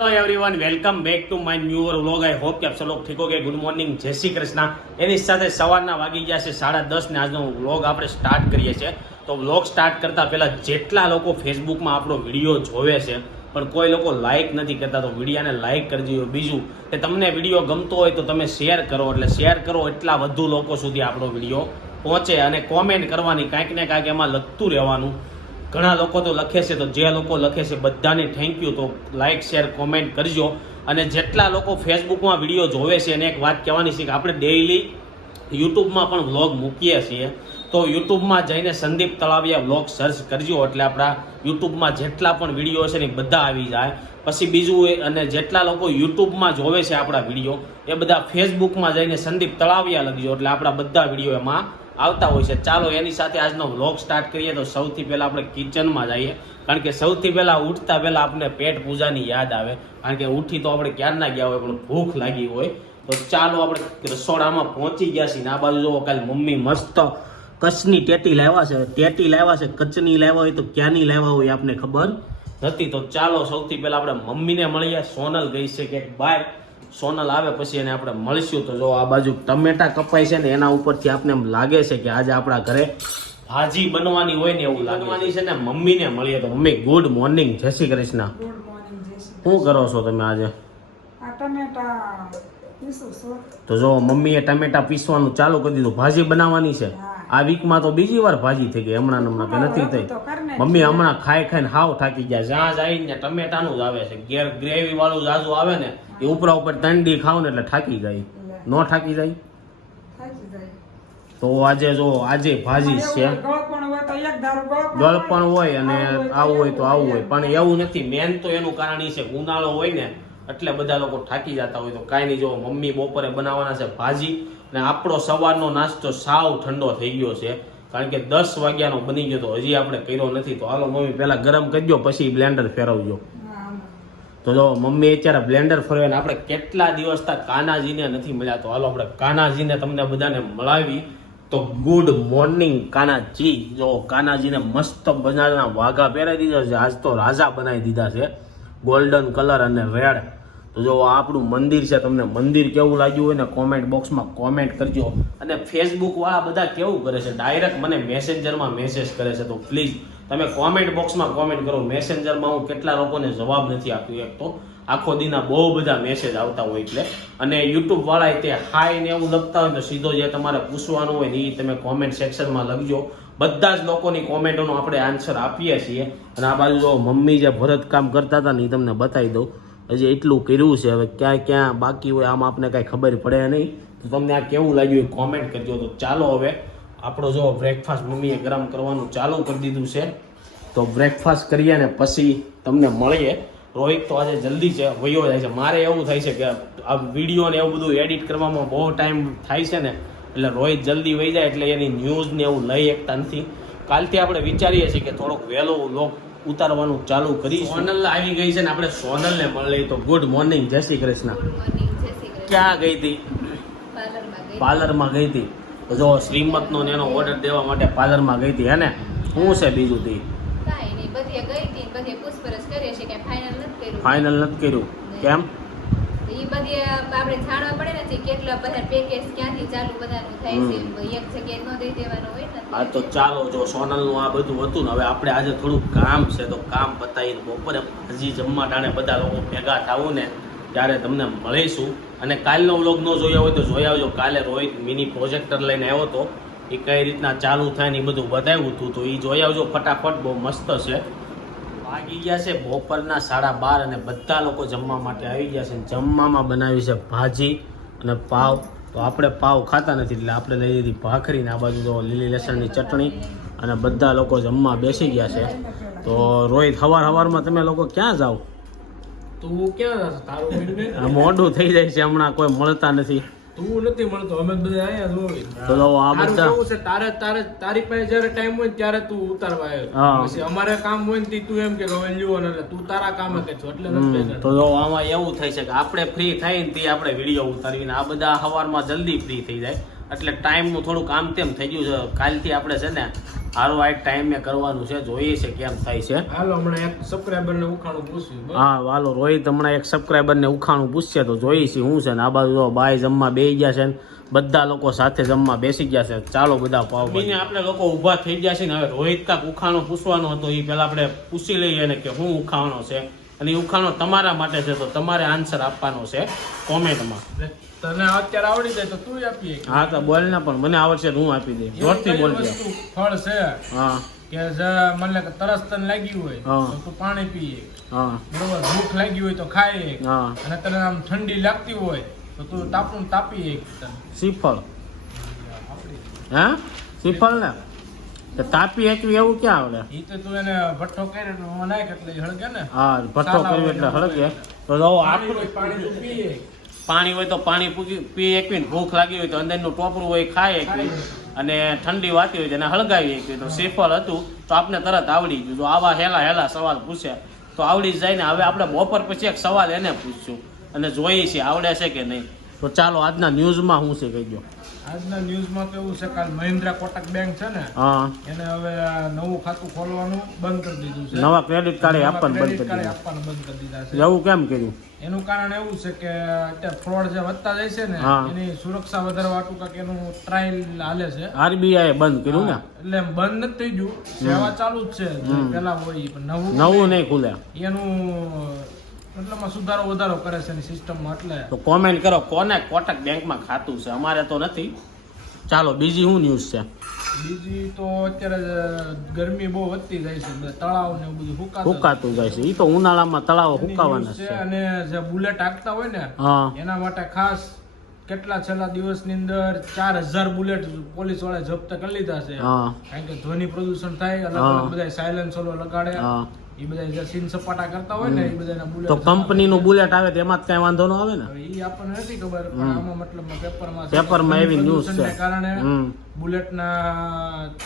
Hello everyone welcome back to my new vlog I hope કે આપ સૌ log ઠીક હો ગુડ મોર્નિંગ જય શ્રી કૃષ્ણ. એની સાથે સવારના વાગી ગયા છે સાડા દસ ને આજનો વ્લોગ આપણે સ્ટાર્ટ કરીએ છીએ. તો વ્લોગ સ્ટાર્ટ કરતા પહેલા જેટલા લોકો ફેસબુકમાં આપણો વીડિયો જોવે છે, પણ કોઈ લોકો લાઇક નથી કરતા, તો વિડીયાને લાઇક કરજો બીજું, કે તમને વીડિયો ગમતો હોય તો તમે શેર કરો. એટલે શેર કરો એટલા વધુ લોકો સુધી આપણો વીડિયો પહોંચે અને કોમેન્ટ કરવાની કાંઈક ને કાંઈક એમાં લખતું રહેવાનું. ઘણા લોકો તો લખે છે, તો જે લોકો લખે છે બધાને થેન્ક યુ તો લાઈક શેર કોમેન્ટ કરજો. અને જેટલા લોકો ફેસબુકમાં વીડિયો જોવે છે, એને એક વાત કહેવાની છે કે આપણે ડેઈલી યુટ્યુબમાં પણ વ્લોગ મૂકીએ છીએ. તો યુટ્યુબમાં જઈને સંદીપ તળાવિયા વ્લોગ સર્ચ કરજો, એટલે આપણા યુટ્યુબમાં જેટલા પણ વીડિયો છે ને બધા આવી જાય. પછી બીજું એ, અને જેટલા લોકો યુટ્યુબમાં જોવે છે આપણા વીડિયો, એ બધા ફેસબુકમાં જઈને સંદીપ તળાવિયા લખજો, એટલે આપણા બધા વીડિયો એમાં આવતા હોય છે. ચાલો એની સાથે આજનો વ્લોગ સ્ટાર્ટ કરીએ તો સૌથી પહેલાં આપણે કિચનમાં જઈએ. કારણ કે સૌથી પહેલાં ઉઠતા પહેલાં આપણે પેટ પૂજાની યાદ આવે. કારણ કે ઉઠી તો આપણે ક્યારના ગયા હોય, પણ ભૂખ લાગી હોય. તો ચાલો આપણે રસોડામાં પહોંચી ગયા છીએ. ને આ બાજુ જોવો કાલે મમ્મી મસ્ત કચ્છની ટેટી લાવ્યા છે. ટેટી લાવ્યા છે, કચ્છની લાવ્યા હોય તો ક્યાંની લાવ્યા હોય આપને ખબર નથી. તો ચાલો સૌથી પહેલાં આપણે મમ્મીને મળીએ. સોનલ ગઈ છે કે બહાર સોનલ આવે પછી એને આપણે મળીશું. તો જો આ બાજુ ટમેટા કપાય છે ને એના ઉપરથી આપને એમ લાગે છે કે આજે આપણા ઘરે ભાજી બનવાની હોય ને એવું લાગવાની છે. ને મમ્મીને મળીએ તો મમ્મી ગુડ મોર્નિંગ જય શ્રી કૃષ્ણ. ગુડ મોર્નિંગ જય શ્રી શું કરો છો તમે આજે? આ ટમેટા પીસું છું તો જો મમ્મીએ ટમેટા પીસવાનું ચાલુ કરી દીધું. ભાજી બનાવવાની છે. આ વીકમાં તો બીજી વાર ભાજી થઈ ગઈ. હમણાં હમણાં કે નથી થઈ. મમ્મી હમણાં ખાઈ ખાઈને હાવ થાકી ગયા જ્યાં જઈને ટમેટાનું જ આવે છે. ઘેર ગ્રેવી વાળું જાજુ આવે ને. એ ઉપરા ઉપર તંડી ખાવ ને એટલે થાકી જાય. નો થાકી જાય? તો આજે જો આજે ભાજી છે. ગળપણ હોય અને આવું હોય તો આવું હોય પણ એવું નથી. મેન તો એનું કારણ એ છે ઉનાળો હોય ને એટલે બધા લોકો થાકી જતા હોય તો કાંઈ નહીં. જો મમ્મી બપોરે બનાવવાના છે ભાજી અને આપણો સવારનો નાસ્તો સાવ ઠંડો થઈ ગયો છે. કારણ કે દસ વાગ્યાનો બની ગયો તો હજી આપણે કર્યો નથી. તો હાલો મમ્મી પહેલાં ગરમ કરજો પછી બ્લેન્ડર ફેરવજો. તો જો મમ્મી અત્યારે બ્લેન્ડર ફરવે આપણે કેટલા દિવસ તા કાનાજીને નથી મળ્યા, તો હાલો આપણે કાનાજીને તમને બધાને મળાવી. તો ગુડ મોર્નિંગ કાનાજી. જો કાનાજીને મસ્ત બનાવના વાઘા પહેરાવી દીધા છે. આજ તો રાજા બનાવી દીધા છે. ગોલ્ડન કલર અને રેડ તો જો આપણું મંદિર છે, તમને મંદિર કેવું લાગ્યું હોય ને કોમેન્ટ બોક્સમાં કોમેન્ટ કરજો. અને ફેસબુકવાળા બધા કેવું કરે છે? ડાયરેક્ટ મને મેસેન્જરમાં મેસેજ કરે છે. તો પ્લીઝ તમે કોમેન્ટ બોક્સમાં કોમેન્ટ કરો. મેસેન્જરમાં હું કેટલા લોકોને જવાબ નથી આપ્યો એક તો આખો દીના બહુ બધા મેસેજ આવતા હોય એટલે. અને યુટ્યુબ વાળા તે હાઈ ને એવું લખતા હોય તો સીધો જે તમારે પૂછવાનું હોય ને એ તમે કોમેન્ટ સેક્શનમાં લખજો. બધા જ લોકોની કોમેન્ટોનો આપણે આન્સર આપીએ છીએ. અને આ બાજુ જો મમ્મી જે ભરત કામ કરતા હતા ને એ તમને બતાવી દઉં. હજી એટલું કર્યું છે. હવે ક્યાં ક્યાં બાકી હોય આમ આપને કાંઈ ખબર પડે નહીં. તો તમને આ કેવું લાગ્યું એ કોમેન્ટ કરજો. તો ચાલો હવે આપણો જો બ્રેકફાસ્ટ મમ્મીએ ગરમ કરવાનું ચાલુ કરી દીધું છે તો બ્રેકફાસ્ટ કરીએ ને પછી તમને મળીએ. રોહિત તો આજે જલ્દી છે વયો જાય છે. મારે એવું થાય છે કે આ વીડિયો ને એવું બધું એડિટ કરવામાં બહુ ટાઈમ થાય છે ને એટલે રોહિત જલ્દી વહી જાય એટલે એની ન્યૂઝ ને એવું લઈ એકતા નથી. કાલથી આપણે વિચારીએ છીએ કે થોડોક વહેલો લોક ઉતારવાનું ચાલુ કરી સોનલ આવી ગઈ છે ને આપણે સોનલને મળી તો ગુડ મોર્નિંગ જય શ્રી કૃષ્ણ. મોર્નિંગ જય શ્રી કૃષ્ણ. ક્યાં ગઈ હતી? પાર્લરમાં ગઈ. પાર્લરમાં હતી. તો જો શ્રીમતનો ને એનો ઓર્ડર દેવા માટે પાર્લરમાં ગઈ હતી હે ને? શું છે બીજું તી? બધે ફાઇનલ નથી કર્યું. કેમ? ઈ બધી આપણે જાણવા પડે ને કેટલા બધા પેકેજ ક્યાંથી ચાલુ બધાનું થાય છે. એક જગ્યાએ ન દઈ દેવાનું હોય ને હા તો ચાલો જો સોનલનું આ બધું હતું ને હવે આપણે આજે થોડું કામ છે તો કામ પતાવીને બપોરે હજી જમવા ટાણે બધા લોકો ભેગા થાવું ને ત્યારે તમને મળીશું. અને કાલનો વ્લોગ ન જોયો હોય તો જોઈ આવજો. કાલે રોહિત મિની પ્રોજેક્ટર લઈને આવ્યો હતો. એ કઈ રીતના ચાલુ થાય ને એ બધું બતાવ્યું હતું. તો એ જોઈ આવજો ફટાફટ. બહુ મસ્ત છે. વાગી ગયા છે બપોરના સાડા બાર અને બધા લોકો જમવા માટે આવી ગયા છે. જમવામાં બનાવી છે ભાજી અને પાવ. તો આપણે પાવ ખાતા નથી એટલે આપણે લઈ લીધી ભાખરી ને આ બાજુ તો લીલી લસણની ચટણી અને બધા લોકો જમવા બેસી ગયા છે. તો રોહિત, હવાર હવારમાં તમે લોકો ક્યાં જાઓ? તું ક્યાં તારું મોઢું થઈ જાય છે હમણાં કોઈ મળતા નથી. તું નથી મળતો. અમે બધા આયા જોઈ તો આ કેવું છે? તારે તારે તારી પાસે જ્યારે ટાઈમ હોય ત્યારે તું ઉતારવા. આવ્યો પછી અમારે કામ હોય ને તું એમ કે હવે લ્યો ને એટલે તું તારા કામ કે છો એટલે. તો જો આમાં એવું થાય છે કે આપણે ફ્રી થાય ને તે આપણે વીડિયો ઉતારીને આ બધા સવારમાં જલ્દી ફ્રી થઈ જાય. એટલે ટાઈમનું થોડું કામ તેમ થઈ ગયું છે. કાલથી આપણે છે ને હારું આ ટાઈમે કરવાનું છે જોઈએ છે કેમ થાય છે. હાલો હમણાં એક સબસ્ક્રાઈબરને ઉખાણું પૂછ્યું. હા વાલો રોહિત હમણાં એક સબસ્ક્રાઈબરને ઉખાણું પૂછશે તો જોઈએ છીએ હું છે ને આ બાજુ તો બાય જમવા બેસી ગયા છે ને બધા લોકો સાથે જમવા બેસી ગયા છે. ચાલો બધા પાવ બીને આપણે લોકો ઊભા થઈ ગયા છે ને હવે રોહિત કાક ઉખાણો પૂછવાનો હતો એ પહેલાં આપણે પૂછી લઈએ ને કે શું ઉખાણો છે. અને ઉખાણો તમારા માટે છે તો તમારે આન્સર આપવાનો છે કોમેન્ટમાં. તને અત્યારે આવડી જાય તો તું આપીએ હા તો બોલ ને પણ મને આવડશે હું આપી દે જોરથી બોલ દે ફળ છે હા. કે જે મને તરસ તને લાગી હોય હા. તો તું પાણી પીએ. હા. બરોબર ભૂખ લાગી હોય તો ખાય. હા. અને તને આમ ઠંડી લાગતી હોય તો તું તાપણ તાપી એક તને. શ્રીફળ હા શ્રીફળ ને તો તાપી એકવી એવું ક્યાં આવડે? ઈ તો તું એને ભઠ્ઠો કર્યો તો એમાં એટલે હળગે ને. હા ભઠ્ઠો કર્યો એટલે હળગે. તો જો પાણી આપણું હોય પાણી પીએ પાણી હોય તો પાણી પૂકી પી એકવી ભૂખ લાગી હોય તો અંદરનું ટોપરું હોય ખાય એકવી. અને ઠંડી વાતી હોય તો એને હળગાવી એકવી તો શ્રીફળ હતું તો આપને તરત આવડી ગયું. તો આવા હેલા હેલા સવાલ પૂછે તો આવડી જ જાય ને. હવે આપણે બપોર પછી એક સવાલ એને પૂછશું. અને જોઈએ છીએ આવડે છે કે નહીં. તો ચાલો આજના ન્યૂઝમાં હું છે કહી દો આજના ન્યૂઝમાં એવું છે કાલ મહિન્દ્રા કોટક બેંક છે ને હા. એને હવે નવું ખાતું ખોલવાનું બંધ કરી દીધું છે. નવા ક્રેડિટ કાર્ડ આપવાનું બંધ કરી દીધું. આપવાનું બંધ કરી દીધા છે. એવું કેમ કર્યું? એનું કારણ એવું છે કે અત્યારે ફ્રોડ જે વધતા જાય છે ને એની સુરક્ષા વધારવા હાટુ કે એનું ટ્રાયલ હાલે છે. આરબીઆઈ બંધ કર્યું ને? એટલે બંધ નથી થઈ ગયું સેવા ચાલુ જ છે. પેલા હોય નવું નવું નહીં. ખુલે એનું મતલબમાં સુધારો વધારો કરે છે એની સિસ્ટમમાં એટલે. તો કોમેન્ટ કરો કોને કોટક બેંકમાં ખાતું છે? અમારે તો નથી. ચાલો બીજી શું ન્યૂઝ છે? બીજી તો અત્યારે ગરમી બહુ વધતી જાય છે તળાવ ને બધું સુકાતું સુકાતું જાય છે. એ તો ઉનાળામાં તળાવ સુકાવાના છે અને જે બુલેટ હાંકતા હોય ને એના માટે ખાસ કેટલા છેલ્લા દિવસની અંદર ચાર હજાર બુલેટ પોલીસવાળા જપ્ત કરી લીધા છે. કારણ કે ધ્વનિ પ્રદૂષણ થાય અલગ. અલગ બધા સાયલેન્સરો લગાડે. એ બધા જે સીન સપાટા કરતા હોય ને એ બધાના બુલેટ તો કંપનીનું બુલેટ આવે તેમાં જ કઈ વાંધો ન આવે ને? હવે ઈ આપણને નથી ખબર પણ આમાં મતલબ પેપરમાં પેપરમાં એવી ન્યૂઝ છે. કારણે બુલેટના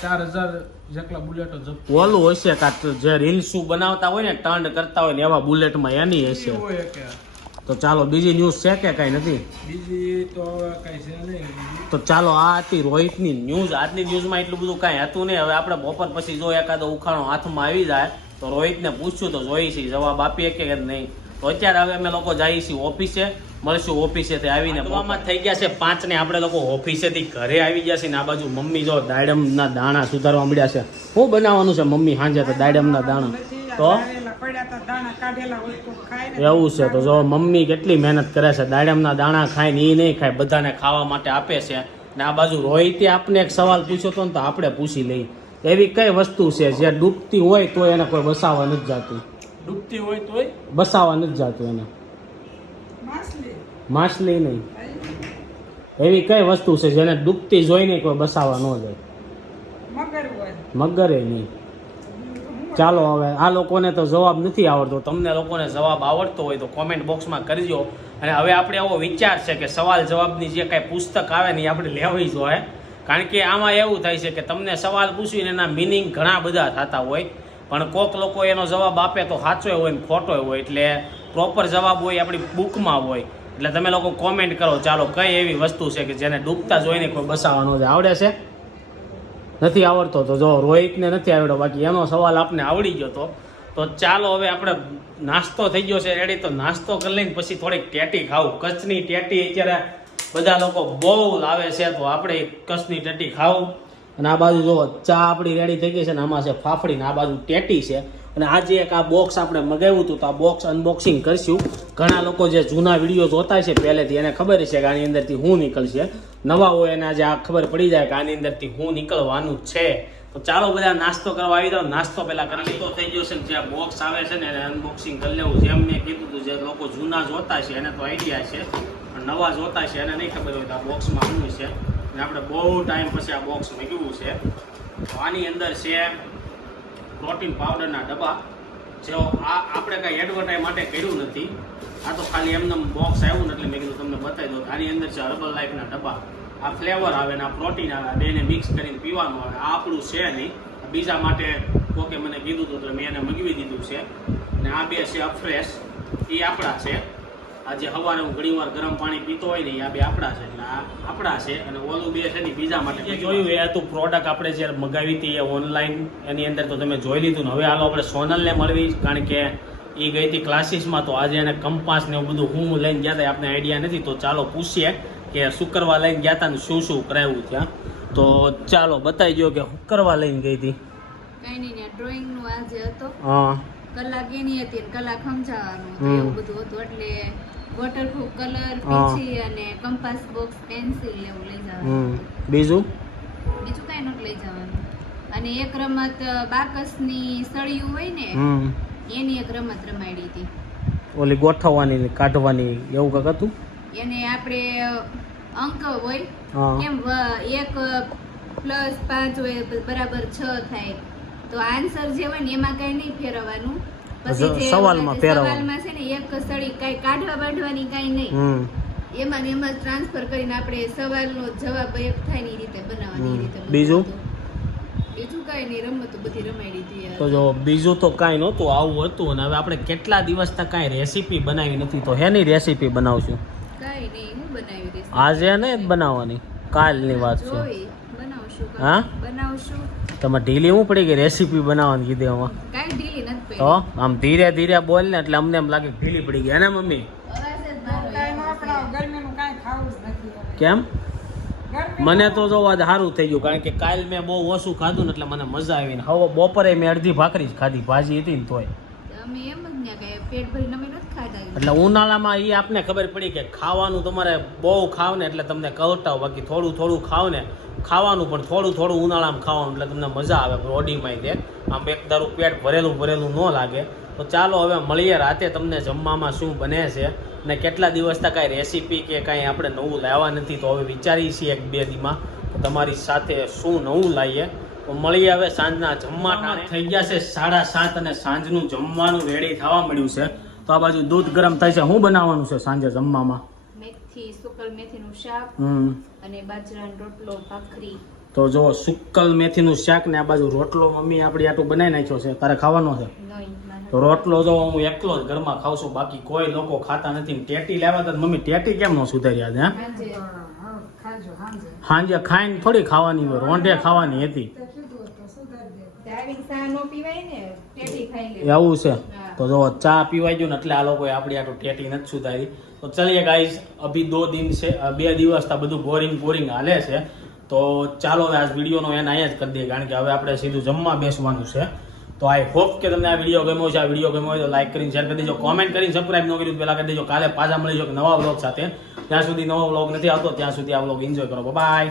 ચાર હજાર જેટલા બુલેટો જપ્ત ઓલું હશે કાં જે રીલ્સું બનાવતા હોય ને ટર્ન કરતા હોય ને એવા બુલેટમાં એની હશે. તો ચાલો બીજી ન્યૂઝ છે કે કાંઈ નથી? બીજી તો કાંઈ છે નહીં. તો ચાલો આ હતી રોહિતની ન્યૂઝ આજની ન્યૂઝમાં એટલું બધું કાંઈ હતું નહીં. હવે આપણે બપોર પછી જો એકાદો ઉખાણો હાથમાં આવી જાય તો રોહિતને પૂછ્યું તો જોઈ છીએ જવાબ આપીએ કે નહીં? તો અત્યારે હવે અમે લોકો જઈએ છીએ ઓફિસે મળશું ઓફિસેથી આવીને મામા થઈ ગયા છે પાંચ ને આપણે લોકો ઓફિસેથી ઘરે આવી ગયા છે ને આ બાજુ મમ્મી જો દાડમના દાણા સુધારવા મળ્યા છે. શું બનાવવાનું છે મમ્મી સાંજે તો દાડમના દાણા. તો? એવું છે તો જો મમ્મી કેટલી મહેનત કરે છે દાડમના દાણા ખાય ને એ નહીં ખાય બધાને ખાવા માટે આપે છે. ને આ બાજુ રોહિતે આપને એક સવાલ પૂછ્યો હતો ને તો આપણે પૂછી લઈ એવી કઈ વસ્તુ છે? જે ડૂબતી હોય તો એને કોઈ બસાવવા નથી જાતું. ડૂબતી હોય તોય? બસાવવા નથી જાતું એને. માછલી નહીં. એવી કઈ વસ્તુ છે જેને ડૂબતી જોઈને કોઈ બસાવવા ન જાય? મગર મગરે નહીં. ચાલો હવે આ લોકોને તો જવાબ નથી આવડતો. તમને લોકોને જવાબ આવડતો હોય તો કોમેન્ટ બોક્સમાં કરજો. અને હવે આપણે એવો વિચાર છે કે સવાલ જવાબની જે કાંઈ પુસ્તક આવે ને એ આપણે લેવી જોઈએ કારણ કે આમાં એવું થાય છે કે તમને સવાલ પૂછીને એના મિનિંગ ઘણા બધા થતા હોય, પણ કોક લોકો એનો જવાબ આપે તો સાચો હોય ને ખોટો હોય, એટલે પ્રોપર જવાબ હોય આપણી બુકમાં હોય. એટલે તમે લોકો કોમેન્ટ કરો, ચાલો, કઈ એવી વસ્તુ છે કે જેને ડૂબતા જોઈને કોઈ બસાવવાનો જ આવડે છે? નથી આવડતો તો જો રોહિતને નથી આવડ્યો, બાકી એનો સવાલ આપને આવડી ગયો તો. તો ચાલો, હવે આપણે નાસ્તો થઈ ગયો છે રેડી તો નાસ્તો કરી લઈને પછી થોડીક ટેટી ખાવું. કચ્છની ટેટી અત્યારે બધા લોકો બહુ લાવે છે તો આપણે કસની ટટી ખાવું. અને આ બાજુ જો ચા આપણી રેડી થઈ ગઈ છે ને આમાં છે ફાફડી ને આ બાજુ ટેટી છે. અને આજે એક આ બોક્સ આપણે મગાવ્યું હતું તો આ બોક્સ અનબોક્સિંગ કરીશું. ઘણા લોકો જે જૂના વીડિયો જોતા છે પહેલેથી એને ખબર છે કે આની અંદરથી શું નીકળશે. નવા હોય એને આજે આ ખબર પડી જાય કે આની અંદરથી શું નીકળવાનું છે. તો ચાલો બધા નાસ્તો કરવા આવી જાવ નાસ્તો પહેલાં કરી તો થઈ ગયો છે જે બોક્સ આવે છે ને એને અનબોક્સિંગ કરી લેવું જેમ મેં કીધું હતું, જે લોકો જૂના જોતા છે એને તો આઈડિયા છે. નવા જોતા છે, એને નહીં ખબર હોય આ બોક્સમાં શું છે. અને આપણે બહુ ટાઈમ પછી આ બોક્સ મૂક્યું છે. તો આની અંદર છે પ્રોટીન પાવડરના ડબ્બા. જેઓ આ આપણે કાંઈ એડવર્ટાઈઝ માટે કર્યું નથી, આ તો ખાલી એમને બોક્સ આવ્યું ને એટલે મેં કીધું તમને બતાવી દઉં આની અંદર છે હર્બલ લાઈફના ડબ્બા. આ ફ્લેવર આવે ને આ પ્રોટીન આવે, આ બેને મિક્સ કરીને પીવાનું આવે. આ આપણું છે નહીં. બીજા માટે કોકે મને કીધું હતું એટલે મેં એને મગવી દીધું છે. અને આ બે છે અફ્રેશ એ આપણા છે. આજે સવારે હું ઘણી વાર ગરમ પાણી પીતો હોય ને આ બે આપણા છે. એટલે આ આપણા છે અને ઓલું બે છે ને બીજા માટે જે જોયું એ હતું પ્રોડક્ટ આપણે જ્યારે મગાવી હતી એ ઓનલાઈન એની અંદર તો તમે જોઈ લીધું ને હવે હાલો આપણે સોનલને મળવી કારણ કે એ ગઈ હતી ક્લાસીસમાં તો આજે એને કંપાસ ને એવું બધું હું લઈને ગયા હતા આપણે આઈડિયા નથી તો ચાલો પૂછીએ કે શુક્રવાર લઈને ગયા હતા ને શું શું કરાવ્યું ત્યાં તો ચાલો બતાવી દો કે શું કરવા લઈને ગઈ હતી. કઈ નહીં ને ડ્રોઈંગનું આજે હતો. હા. કલાક એની હતી કલાક સમજાવવાનું એવું બધું હતું એટલે વોટરપ્રૂફ કલર. પીછી અને કંપાસ બોક્સ પેન્સિલ એવું લઈ જવાનું. બીજું? બીજું કઈ નહોતું લઈ જવાનું. અને એક રમત બાકસની સળિયું હોય ને એની એક રમત રમાડી હતી. ઓલી ગોઠવવાની ને કાઢવાની એવું કંઈક હતું? એને આપણે અંક હોય એમ એક પ્લસ પાંચ હોય બરાબર છ થાય. તો આન્સર જે હોય ને એમાં કઈ નહીં ફેરવવાનું. પછી સવાલમાં ફેરવવાનું. સવાલમાં છે ને એક સળી કાઈ કાઢવા બાંધવાની કાઈ નહીં. હમ. એમાં ને એમાં ટ્રાન્સફર કરીને આપણે સવાલનો જવાબ એક થાય ને એ રીતે બનાવવાની એ રીતે બીજું? બીજું કઈ નહીં રમતો બધી રમાડી હતી તો જો બીજું તો કાંઈ નહોતું આવું હતું અને હવે આપણે કેટલા દિવસથી કાંઈ રેસીપી બનાવી નથી તો હેની રેસીપી બનાવશું? કાંઈ નહીં હું બનાવી આજે ને બનાવવાની કાલની વાત છે. હા? બનાવશું. તમે ઢીલી હું પડી ગઈ રેસીપી બનાવવાની કીધી આમાં? કાંઈ ઢીલી નથી તો આમ ધીરે ધીરે બોલ ને એટલે અમને એમ લાગે કે ઢીલી પડી ગઈ. હે ને મમ્મી. કેમ? મને તો જો આજ સારું થઈ ગયું કારણ કે કાલ મેં બહુ ઓછું ખાધું ને એટલે મને મજા આવી ને હવે બપોરે મેં અડધી ભાખરી જ ખાધી ભાજી હતી ને તોય. અમે એમ જ ને કે પેટ ભરીને અમે નથી ખાતા એટલે ઉનાળામાં એ આપને ખબર પડી કે ખાવાનું તમારે બહુ ખાવ ને એટલે તમને કવટાવ બાકી થોડું થોડું ખાવ ને ખાવાનું પણ થોડું થોડું ઉનાળામાં ખાવાનું એટલે તમને મજા આવે બોડીમાં તે આમ એક દારૂ પેટ ભરેલું ભરેલું ન લાગે. તો ચાલો હવે મળીએ રાતે તમને જમવામાં શું બને છે ને કેટલા દિવસથી કાંઈ રેસીપી કે કાંઈ આપણે નવું લાવવા નથી, તો હવે વિચારીએ છીએ એક બે દીમાં તમારી સાથે શું નવું લાવીએ. તો મળીએ હવે સાંજના જમવા થઈ ગયા છે સાડા સાત અને સાંજનું જમવાનું રેડી થવા મળ્યું છે. તો આ બાજુ દૂધ ગરમ થાય છે. શું બનાવવાનું છે સાંજે જમવામાં? મેથી સુકલ મેથીનું શાક અને બાજરાનો રોટલો ભાખરી. તો જો સુક્કલ મેથીનું શાક ને આ બાજુ રોટલો મમ્મી આપણી આટલું બનાવી નાખ્યો છે તારે ખાવાનો છે? તો રોટલો જો હું એકલો જ ઘરમાં ખાવ છું બાકી કોઈ લોકો ખાતા નથી. ટેટી લેવા તો મમ્મી ટેટી કેમ ન સુધાર્યા છે હે? સાંજે હા, ખાજો સાંજે સાંજે ખાઈને થોડી ખાવાની હોય રોંઢે ખાવાની હતી. એવું છે. તો જો ચા પીવાઈ ગયું ને એટલે આ લોકો આપણી આટલું ટેટી નથી સુધારી. તો ચલીએ ગાઈઝ અભી દો દિન છે બે દિવસ તો બધું બોરિંગ બોરિંગ હાલે છે. તો ચાલો આ વિડીયોનો એને અહીંયા જ કરી દઈએ, કારણ કે હવે આપણે સીધું જમવા બેસવાનું છે. તો આઈ હોપ કે તમને આ વીડિયો ગમ્યો છે આ વીડિયો ગમ્યો હોય તો લાઈક કરીને શેર કરી દેજો કોમેન્ટ કરીને સબસ્ક્રાઈબ ન કર્યું પહેલાં કરી દેજો. કાલે પાછા મળી એક નવા બ્લોગ સાથે. ત્યાં સુધી નવો બ્લોગ નથી આવતો, ત્યાં સુધી આ બ્લોગ એન્જોય કરો. બાય